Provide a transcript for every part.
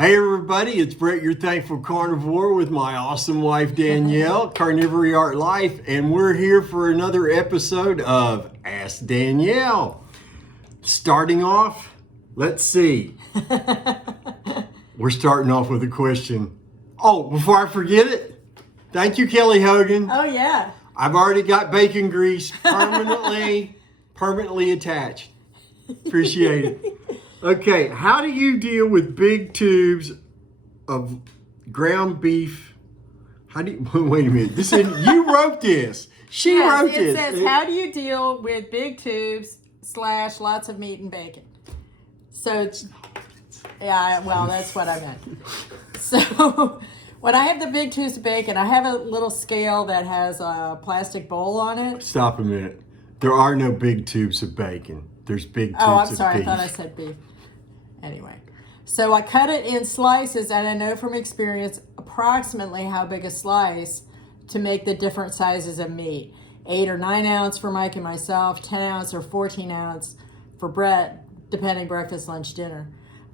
Hey everybody, it's Brett, your thankful carnivore, with my awesome wife Danielle, Carnivore Art Life, and we're here for another episode of Ask Danielle. Starting off, let's see. We're starting off with a question. Oh, before I forget it, thank you, Kelly Hogan. Oh yeah. I've already got bacon grease permanently attached. Appreciate it. Okay, how do you deal with big tubes of ground beef? Wait a minute. You wrote this. She wrote this. It says, how do you deal with big tubes / lots of meat and bacon? So, yeah, well, that's what I meant. So, when I have the big tubes of bacon, I have a little scale that has a plastic bowl on it. Stop a minute. There are no big tubes of bacon. There's big tubes of beef. Oh, I'm sorry. I thought I said beef. Anyway, so I cut it in slices, and I know from experience approximately how big a slice to make the different sizes of meat. 8 or 9 ounce for Mike and myself, 10 ounce or 14 ounce for Brett, depending breakfast, lunch, dinner.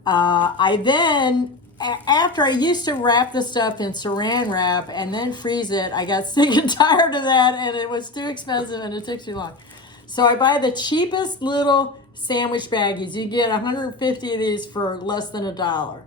I then, after I used to wrap the stuff in saran wrap and then freeze it, I got sick and tired of that, and it was too expensive and it took too long. So I buy the cheapest little sandwich baggies. You get 150 of these for less than $1.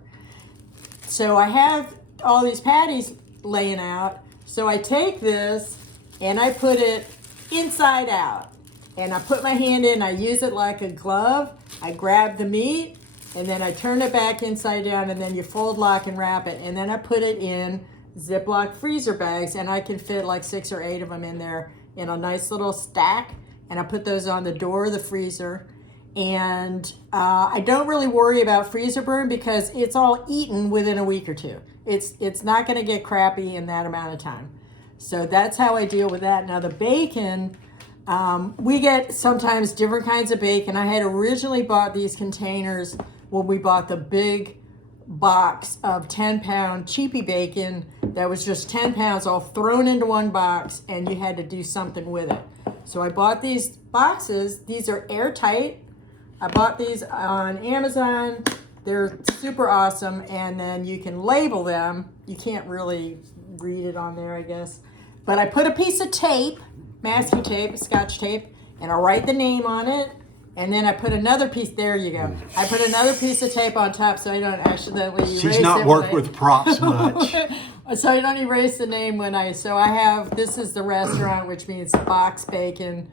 So I have all these patties laying out. So I take this and I put it inside out. And I put my hand in, I use it like a glove. I grab the meat and then I turn it back inside down, and then you fold, lock, and wrap it. And then I put it in Ziploc freezer bags, and I can fit like 6 or 8 of them in there in a nice little stack. And I put those on the door of the freezer. And I don't really worry about freezer burn because it's all eaten within a week or two. It's not going to get crappy in that amount of time. So that's how I deal with that. Now the bacon, we get sometimes different kinds of bacon. I had originally bought these containers when we bought the big box of 10-pound cheapy bacon that was just 10 pounds all thrown into one box, and you had to do something with it. So I bought these boxes. These are airtight. I bought these on Amazon. They're super awesome, and then you can label them. You can't really read it on there, I guess. But I put a piece of tape, masking tape, scotch tape, and I write the name on it. And then I put another piece, there you go. I put another piece of tape on top so I don't accidentally erase it. She's not worked with props much. So I don't erase the name this is the restaurant, which means box bacon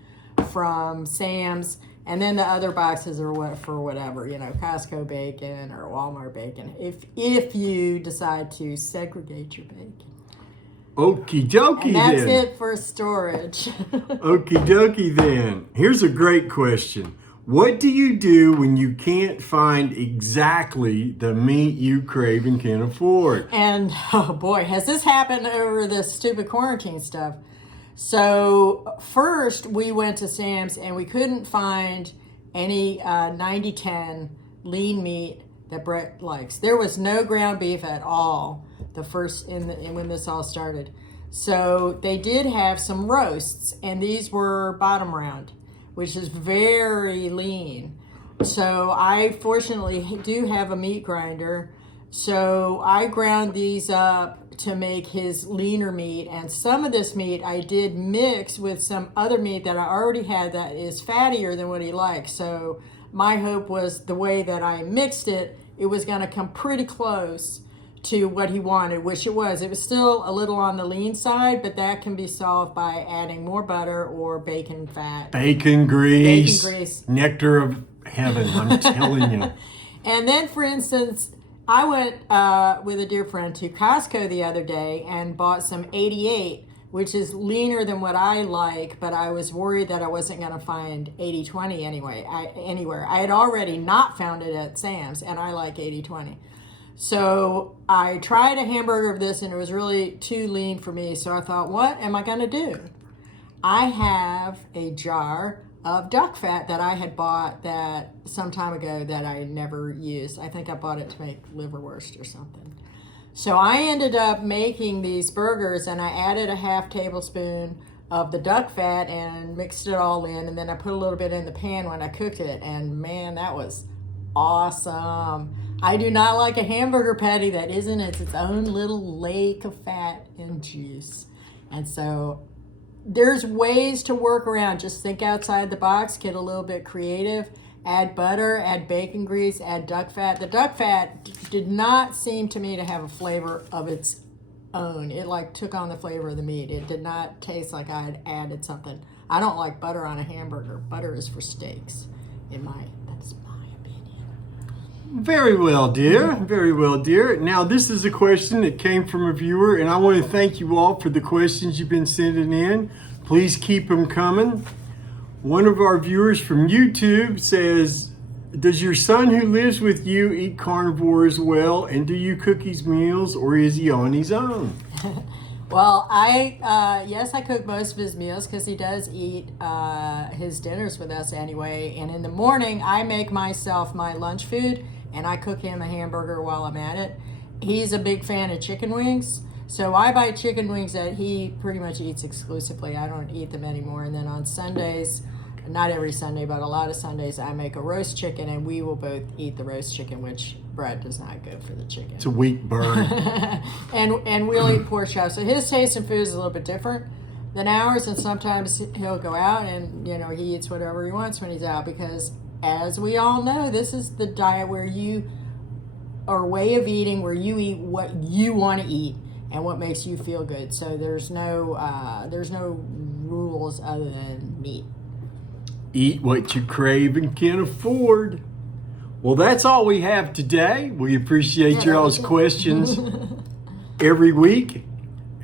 from Sam's. And then the other boxes are for whatever, Costco bacon or Walmart bacon, if you decide to segregate your bacon. Okie dokie then. And that's it for storage. Okie dokie then. Here's a great question. What do you do when you can't find exactly the meat you crave and can afford? And, oh boy, has this happened over this stupid quarantine stuff. So first we went to Sam's and we couldn't find any 90-10 lean meat that Brett likes. There was no ground beef at all when this all started. So they did have some roasts, and these were bottom round, which is very lean. So I fortunately do have a meat grinder. So I ground these up to make his leaner meat, and some of this meat I did mix with some other meat that I already had that is fattier than what he likes. So my hope was the way that I mixed it, it was going to come pretty close to what he wanted, which it was. It was still a little on the lean side, but that can be solved by adding more butter or bacon fat. Bacon grease. Nectar of heaven, I'm telling you. And then, for instance, I went with a dear friend to Costco the other day and bought some 88, which is leaner than what I like, but I was worried that I wasn't going to find 80-20 anywhere. I had already not found it at Sam's, and I like 80-20. So I tried a hamburger of this, and it was really too lean for me. So I thought, what am I going to do? I have a jar of duck fat that I had bought that some time ago that I never used. I think I bought it to make liverwurst or something. So I ended up making these burgers, and I added a half tablespoon of the duck fat and mixed it all in, and then I put a little bit in the pan when I cooked it, and man, that was awesome. I do not like a hamburger patty that isn't its own little lake of fat and juice. And so there's ways to work around. Just think outside the box, get a little bit creative. Add butter, add bacon grease, add duck fat. The duck fat did not seem to me to have a flavor of its own. It like took on the flavor of the meat. It did not taste like I had added something. I don't like butter on a hamburger. Butter is for steaks. That's my opinion. Very well, dear. Very well, dear. Now, this is a question that came from a viewer, and I want to thank you all for the questions you've been sending in. Please keep them coming. One of our viewers from YouTube says, does your son who lives with you eat carnivore as well? And do you cook his meals, or is he on his own? Well, yes, I cook most of his meals because he does eat his dinners with us anyway. And in the morning, I make myself my lunch food, and I cook him a hamburger while I'm at it. He's a big fan of chicken wings, so I buy chicken wings that he pretty much eats exclusively. I don't eat them anymore. And then on Sundays, not every Sunday, but a lot of Sundays, I make a roast chicken, and we will both eat the roast chicken, which Brett does not go for the chicken. It's a weak bird. and we'll eat pork chops. So his taste in food is a little bit different than ours, and sometimes he'll go out and, he eats whatever he wants when he's out, because as we all know, this is the diet or way of eating where you eat what you want to eat and what makes you feel good. So there's no rules other than meat. Eat what you crave and can afford. Well, that's all we have today. We appreciate your all's questions every week.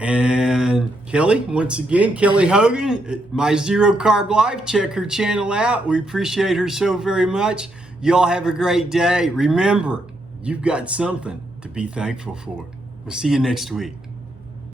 And Kelly, once again, Kelly Hogan, My Zero Carb Life. Check her channel out. We appreciate her so very much. Y'all have a great day. Remember, you've got something to be thankful for. We'll see you next week.